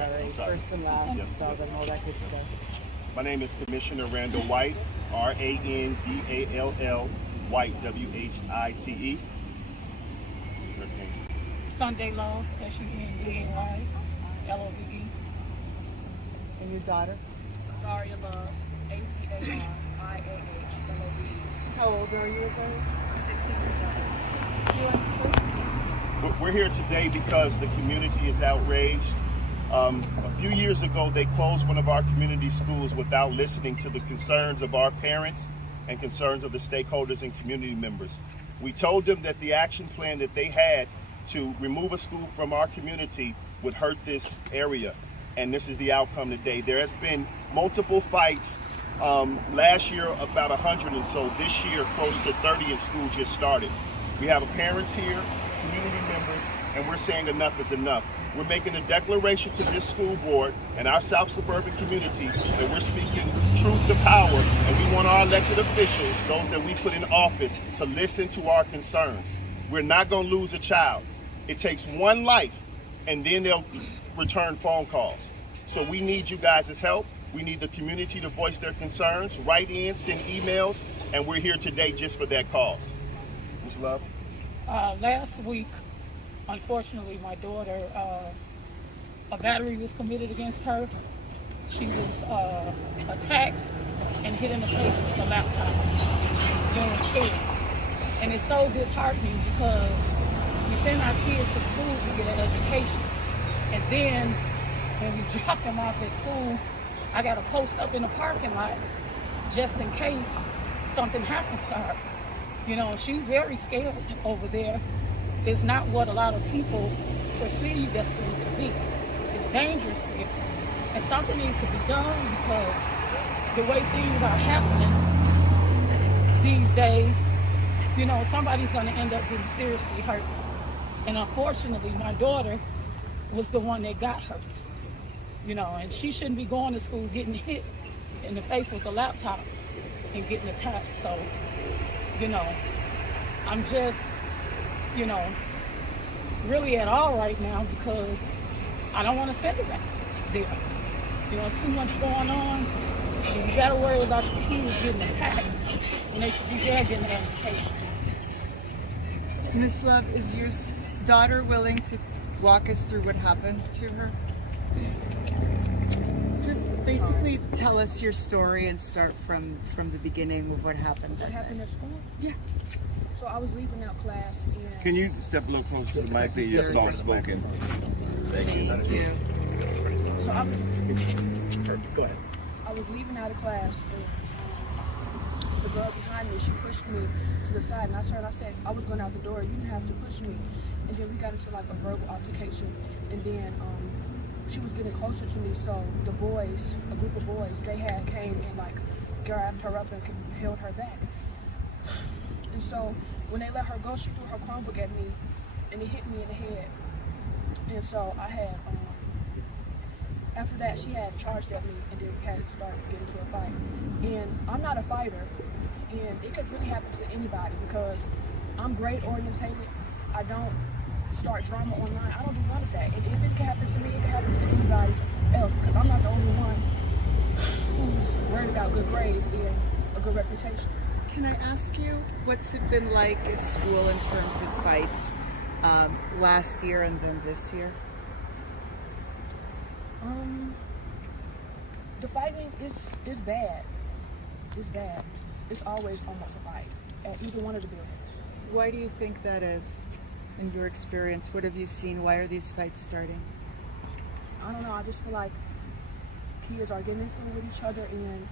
Sorry, Sorry. first and last, Yes, spelled yes. and all that good stuff. My name is Commissioner Randall White, Randall, White, White. Sunday Love, SUNDAY, LOVE. And your daughter? Zaria Love, AZARIAH, LOVE. How old are you, Azaria? 16 years old. You understand? We're here today because the community is outraged. A few years ago, they closed one of our community schools without listening to the concerns of our parents and concerns of the stakeholders and community members. We told them that the action plan that they had to remove a school from our community would hurt this area, and this is the outcome today. There has been multiple fights. Last year, about 100 and so. This year, close to 30 in school just started. We have parents here, community members, and we're saying enough is enough. We're making a declaration to this school board and our South Suburban community that we're speaking truth to power, and we want our elected officials, those that we put in office, to listen to our concerns. We're not going to lose a child. It takes one life, and then they'll return phone calls. So we need you guys' help. We need the community to voice their concerns, write in, send emails, and we're here today just for that cause. Ms. Love? Last week, unfortunately, my daughter, a battery was committed against her. She was attacked and hit in the face with a laptop during school. And it's so disheartening because we send our kids to school to get an education. And then when we drop them off at school, I got to post up in the parking lot just in case something happens to her. You know, she's very scared over there. It's not what a lot of people perceive the school to be. It's dangerous there. And something needs to be done because the way things are happening these days, you know, somebody's going to end up getting seriously hurt. And unfortunately, my daughter was the one that got hurt. You know, and she shouldn't be going to school getting hit in the face with a laptop and getting attacked. So, you know, I'm just, you know, really at all right now because I don't want to send it back there. You know, it's too much going on. And you got to worry about the kids getting attacked when they should be there getting an education. Miss Love, is your daughter willing to walk us through what happened to her? Just basically tell us your story and start from the beginning of what happened. What happened at school? Yeah. So I was leaving out class and Can you step a little closer to the mic? Be Yes, soft spoken. Thank you. so I was Go ahead. I was leaving out of class and the girl behind me, she pushed me to the side and I turned, I said, I was going out the door, you didn't have to push me. And then we got into like a verbal altercation and then she was getting closer to me, so the boys, a group of boys, they had came and like grabbed her up and held her back. And so when they let her go, she threw her Chromebook at me and it hit me in the head. And so I had, after that, she had charged at me and then we had to start getting into a fight. And I'm not a fighter, and it could really happen to anybody because I'm grade orientated. I don't start drama online. I don't do none of that. And if it can happen to me, it can happen to anybody else because I'm not the only one who's worried about good grades and a good reputation. Can I ask you, what's it been like at school in terms of fights last year and then this year? The fighting is bad. It's bad. It's always almost a fight at either one of the buildings. Why do you think that is? In your experience, what have you seen? Why are these fights starting? I don't know. I just feel like kids are getting into it with each other and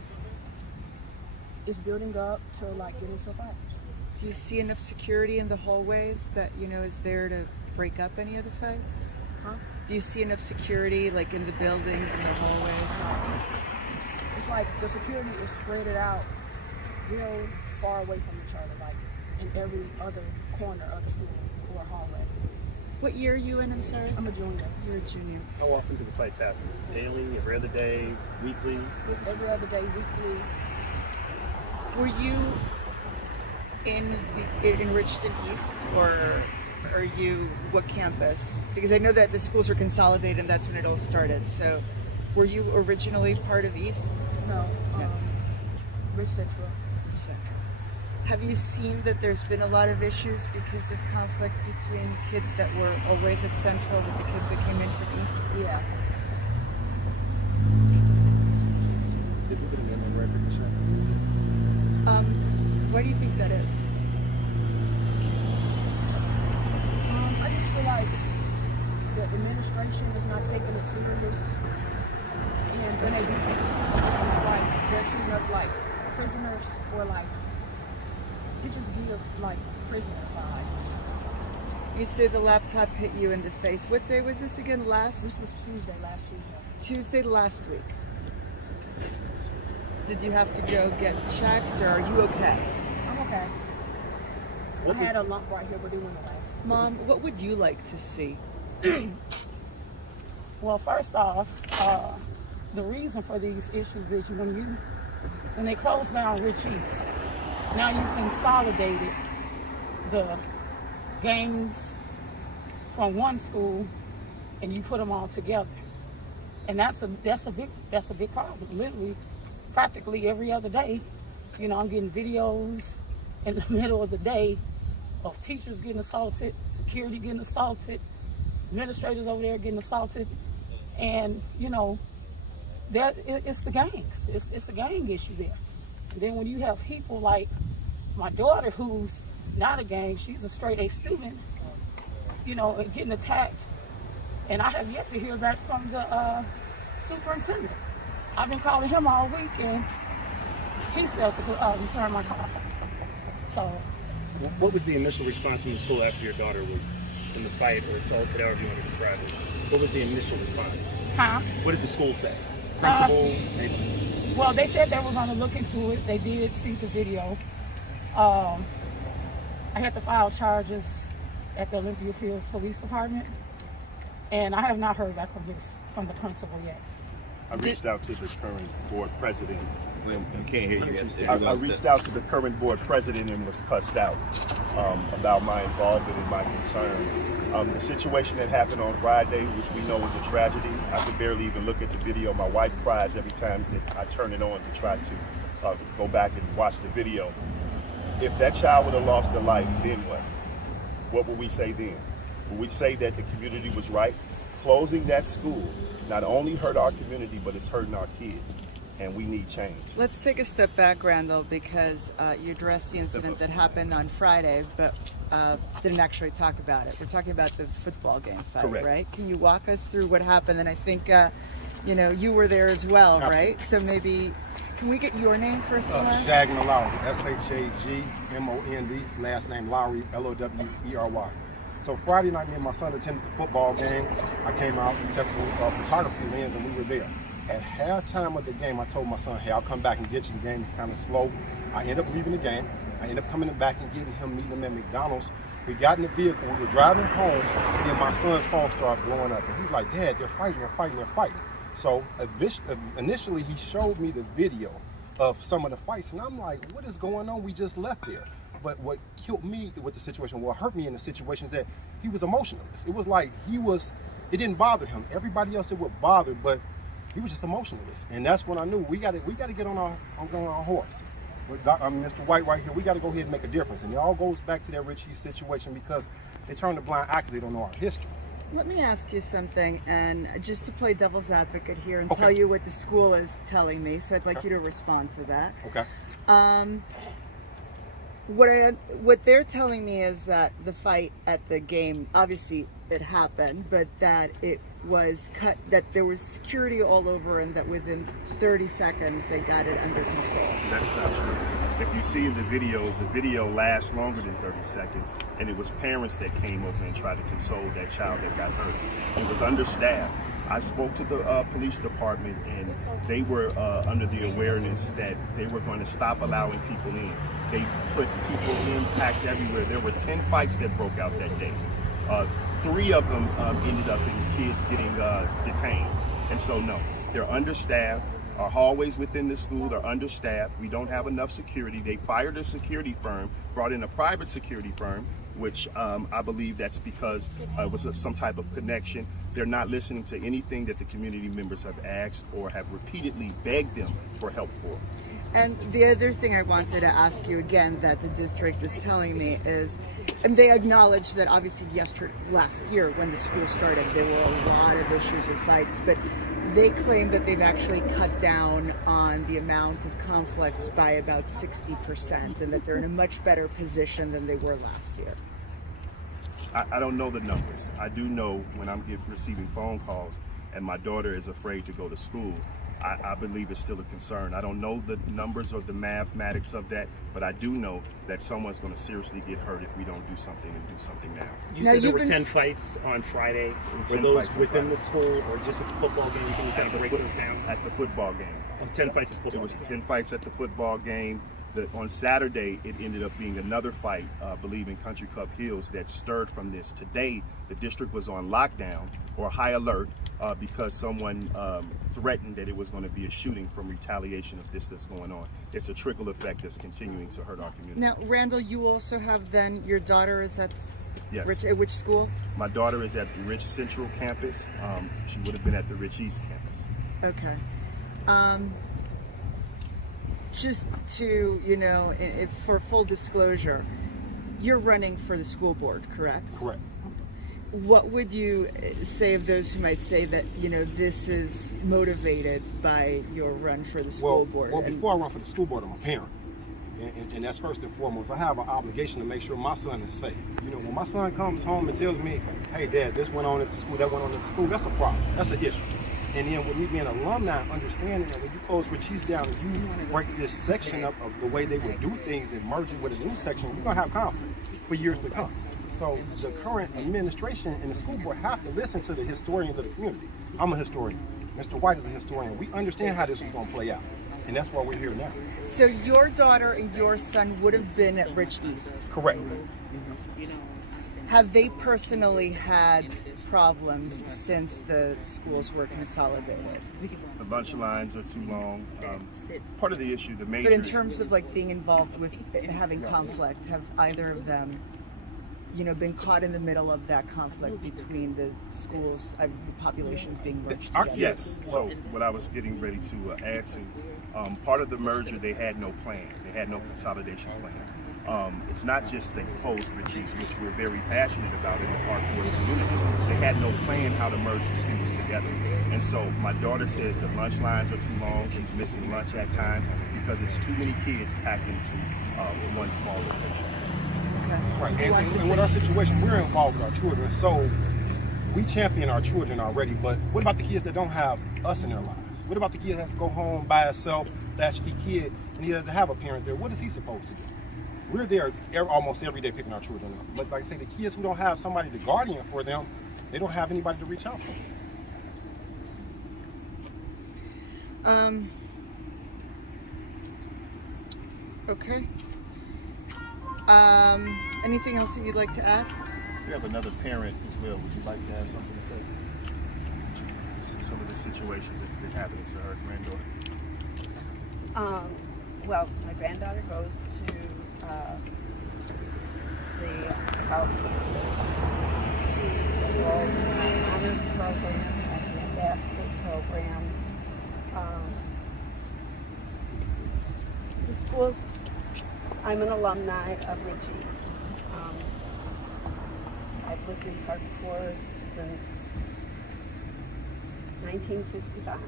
it's building up to like get into fights. Do you see enough security in the hallways that, you know, is there to break up any of the fights? Huh? Do you see enough security like in the buildings, in the hallways? It's like the security is spread out real far away from each other, like in every other corner of the school or hallway. What year are you in? I'm sorry. I'm a junior. You're a junior. How often do the fights happen? Daily, every other day, weekly? Every other day, weekly. Were you in Richton East or are you, what campus? Because I know that the schools were consolidated and that's when it all started. So were you originally part of East? No, No. Rich Central. Have you seen that there's been a lot of issues because of conflict between kids that were always at Central with the kids that came in from East? Yeah. Did we put a name on record, Michelle? Why do you think that is? I just feel like the administration is not taking it serious. And when they do take it serious, it's like they're treating us like prisoners, or like, it just gives like prisoner vibes. You say the laptop hit you in the face. What day was this again? This was Tuesday, last Tuesday. Tuesday last week. Did you have to go get checked, or are you okay? I'm okay. I had a lump right here, but it went away. Mom, what would you like to see? Well, first off, the reason for these issues is when they closed down Rich East, now you consolidated the games from one school and you put them all together, and that's a big problem. Literally, practically every other day, I'm getting videos in the middle of the day of teachers getting assaulted, security getting assaulted, administrators over there getting assaulted, and it's the gangs. It's a gang issue there. And then when you have people like my daughter, who's not a gang, she's a straight A student, getting attacked, and I have yet to hear back from the superintendent. I've been calling him all week, and he's failed to return my call. So, what was the initial response from the school after your daughter was in the fight or assaulted, however you want to describe it? What was the initial response? What did the school say? Principal? Well, they said they were going to look into it. They did see the video. I had to file charges at the Olympia Fields Police Department, and I have not heard back from the principal yet. I reached out to the current board president. We can't hear you. I reached out to the current board president and was cussed out about my involvement and my concern. The situation that happened on Friday, which we know is a tragedy, I could barely even look at the video. My wife cries every time that I turn it on to try to go back and watch the video. If that child would have lost their life, then what? What would we say then? Would we say that the community was right? Closing that school not only hurt our community, but it's hurting our kids, and we need change. Let's take a step back, Randall, because you addressed the incident that happened on Friday, but didn't actually talk about it. We're talking about the football game fight, Correct. right? Can you walk us through what happened? And I think, you were there as well, Absolutely. right? So maybe, can we get your name first? Shagmond Lowry, S-H-A-G-M-O-N-D, last name Lowry, L-O-W-E-R-Y. So Friday night, me and my son attended the football game. I came out and tested a photography lens, and we were there. At halftime of the game, I told my son, hey, I'll come back and get you. The game is kind of slow. I ended up leaving the game. I ended up coming back and getting him, meeting him at McDonald's. We got in the vehicle, we were driving home, and then my son's phone started blowing up. And he's like, Dad, they're fighting. So initially, he showed me the video of some of the fights, and I'm like, what is going on? We just left there. But what killed me with the situation, what hurt me in the situation is that he was emotionless. It was like it didn't bother him. Everybody else it would bother, but he was just emotionless. And that's when I knew we got to get on our horse. With Mr. White right here, we got to go ahead and make a difference. And it all goes back to that Rich East situation because they turned a blind eye because they don't know our history. Let me ask you something, and just to play devil's advocate here and Okay. tell you what the school is telling me, so I'd like you to respond to that. Okay. What they're telling me is that the fight at the game, obviously it happened, but that it was cut, that there was security all over, and that within 30 seconds they got it under control. That's not true. If you see in the video lasts longer than 30 seconds, and it was parents that came over and tried to console that child that got hurt. It was understaffed. I spoke to the police department, and they were under the awareness that they were going to stop allowing people in. They put people in, packed everywhere. There were 10 fights that broke out that day. 3 of them ended up in kids getting detained. And so, no, they're understaffed. Our hallways within the school are understaffed. We don't have enough security. They fired a security firm, brought in a private security firm. which I believe that's because it was some type of connection. They're not listening to anything that the community members have asked or have repeatedly begged them for help for. And the other thing I wanted to ask you again that the district is telling me is, and they acknowledge that obviously last year when the school started, there were a lot of issues with fights, but they claim that they've actually cut down on the amount of conflicts by about 60% and that they're in a much better position than they were last year. I don't know the numbers. I do know when I'm receiving phone calls and my daughter is afraid to go to school, I believe it's still a concern. I don't know the numbers or the mathematics of that, but I do know that someone's going to seriously get hurt if we don't do something and do something now. You said there were 10 fights on Friday. Were those within the school or just at the football game? Can you kind of break those down? At the football game. Oh, 10 fights at the football game. It was 10 fights at the football game. On Saturday, it ended up being another fight, I believe in Country Club Hills, that stirred from this. Today, the district was on lockdown or high alert because someone threatened that it was going to be a shooting from retaliation of this that's going on. It's a trickle effect that's continuing to hurt our community. Now, Randall, you also have then, your daughter is at which school? My daughter is at the Rich Central campus. She would have been at the Rich East campus. Okay. Just to, if for full disclosure, you're running for the school board, correct? Correct. What would you say of those who might say that, this is motivated by your run for the school board? Well, before I run for the school board, I'm a parent. And that's first and foremost. I have an obligation to make sure my son is safe. When my son comes home and tells me, hey, Dad, this went on at the school, that went on at the school, that's a problem. That's an issue. And then with me being an alumni, understanding that when you close Rich East down and you break this section up of the way they would do things and merge it with a new section, you're going to have conflict for years to come. So the current administration and the school board have to listen to the historians of the community. I'm a historian. Mr. White is a historian. We understand how this is going to play out. And that's why we're here now. So your daughter and your son would have been at Rich East? Correct. Have they personally had problems since the schools were consolidated? The lunch lines are too long. Part of the issue, the major... But in terms of being involved with having conflict, have either of them, been caught in the middle of that conflict between the schools, the populations being merged together? Yes. So what I was getting ready to add to, part of the merger, they had no plan. They had no consolidation plan. It's not just they closed Rich East, which we're very passionate about in the Park Forest community. They had no plan how to merge the students together. And so my daughter says the lunch lines are too long. She's missing lunch at times because it's too many kids packed into one small location. Okay. Right. And with our situation, we're involved with our children. So we champion our children already. But what about the kids that don't have us in their lives? What about the kid that has to go home by himself, latchkey kid, and he doesn't have a parent there? What is he supposed to do? We're there almost every day picking our children up. But like I say, the kids who don't have somebody to guardian for them, they don't have anybody to reach out for them. Okay. Anything else that you'd like to add? We have another parent as well. Would you like to have something to say? Some of the situations that's been happening to her granddaughter. Well, my granddaughter goes to the Southland. She's enrolled in the honors program and the ambassador program. The schools, I'm an alumni of Rich East. I've lived in Park Forest since 1965.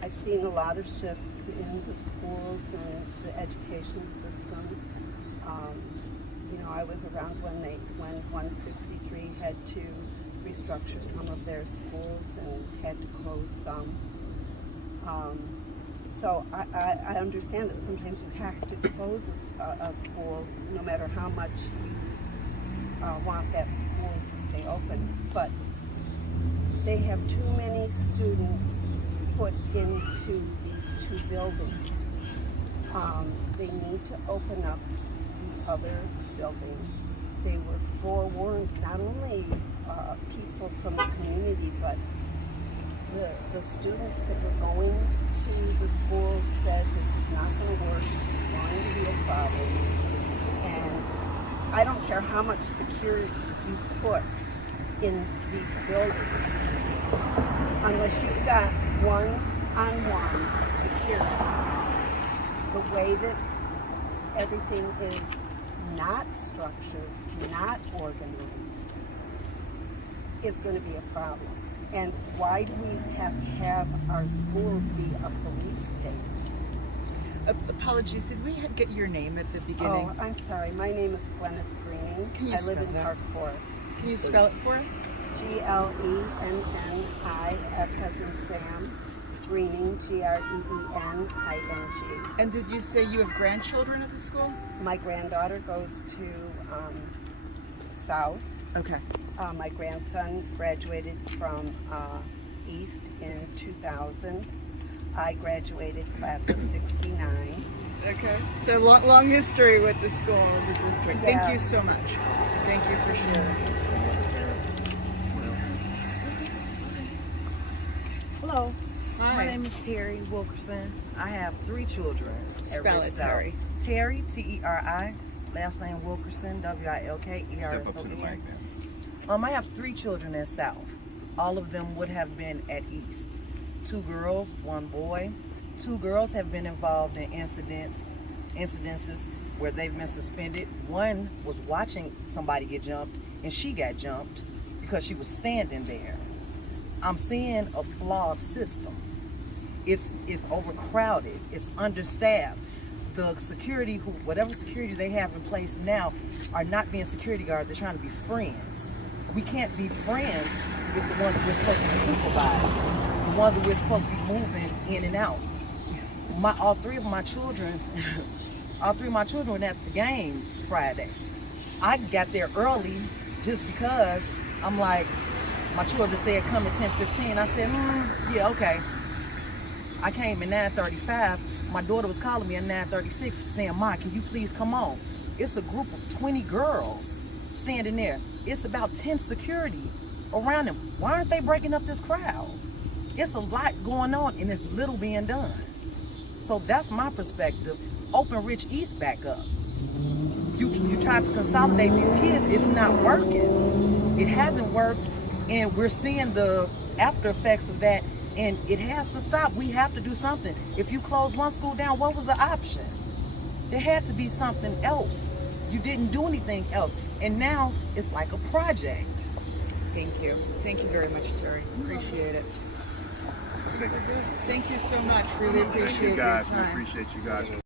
I've seen a lot of shifts in the schools and the education system. I was around when 163 had to restructure some of their schools and had to close some. So I understand that sometimes you have to close a school no matter how much you want that school to stay open. But they have too many students put into these two buildings. They need to open up the other building. They were forewarned, not only people from the community, but the students that were going to the school said this is not going to work, it's going to be a problem. And I don't care how much security you put in these buildings, unless you've got one-on-one security. The way that everything is not structured, not organized, is going to be a problem. And why do we have to have our schools be a police state? Apologies, did we get your name at the beginning? Oh, I'm sorry. My name is Glennis Greening. Can you I live spell in that? Park Forest. Can you spell it for us? Glennis, as in Sam, Greening, Greening. And did you say you have grandchildren at the school? My granddaughter goes to South. Okay. My grandson graduated from East in 2000. I graduated class of 69. Okay. So long history with the school and the district. Yeah. Thank you so much. Thank you for sharing. Hello. Hi. My name is Terry Wilkerson. I have 3 children. at Spell Ridge it, South. Terry. Terry, T-E-R-I. Last name Wilkerson, W-I-L-K-E-R-S-O-N. I have 3 children at South. All of them would have been at East. 2 girls, 1 boy. 2 girls have been involved in incidences where they've been suspended. 1 was watching somebody get jumped, and she got jumped because she was standing there. I'm seeing a flawed system. It's overcrowded. It's understaffed. The security, whatever security they have in place now, are not being security guards. They're trying to be friends. We can't be friends with the ones we're supposed to supervise, the ones that we're supposed to be moving in and out. All three of my children were at the game Friday. I got there early just because I'm like, my children said come at 10:15. I said, yeah, okay. I came at 9:35. My daughter was calling me at 9:36 saying, Ma, can you please come on? It's a group of 20 girls standing there. It's about 10 security around them. Why aren't they breaking up this crowd? It's a lot going on and it's little being done. So that's my perspective. Open Rich East back up. You try to consolidate these kids, it's not working. It hasn't worked, and we're seeing the after effects of that, and it has to stop. We have to do something. If you close one school down, what was the option? There had to be something else. You didn't do anything else, and now it's like a project. Thank you. Thank you very much, Terry. Appreciate it. Thank you so much. Really appreciate you guys. your We time. appreciate you guys.